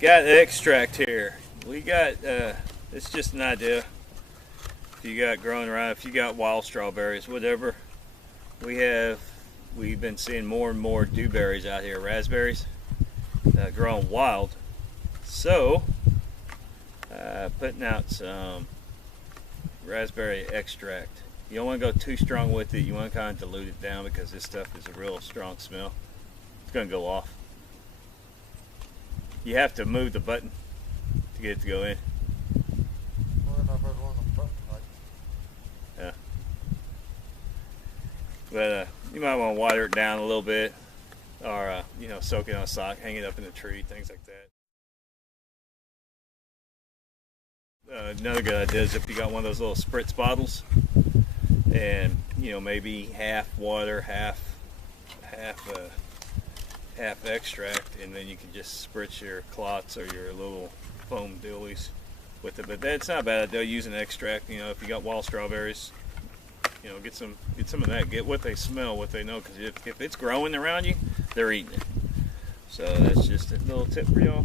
Got extract here. We got, it's just an idea. If you got growing around, if you got wild strawberries, whatever, we've been seeing more and more dewberries out here, raspberries, growing wild. So, putting out some raspberry extract. You don't want to go too strong with it. You want to kind of dilute it down because this stuff is a real strong smell. It's going to go off. You have to move the button to get it to go in. Yeah. But you might want to water it down a little bit, or soak it on a sock, hang it up in the tree, things like that. Another good idea is if you got one of those little spritz bottles, and maybe half water, half extract, and then you can just spritz your clots or your little foam dealies with it. But that's not a bad idea. Using extract, if you got wild strawberries, get some of that. Get what they smell, what they know, because if it's growing around you, they're eating it. So that's just a little tip for y'all.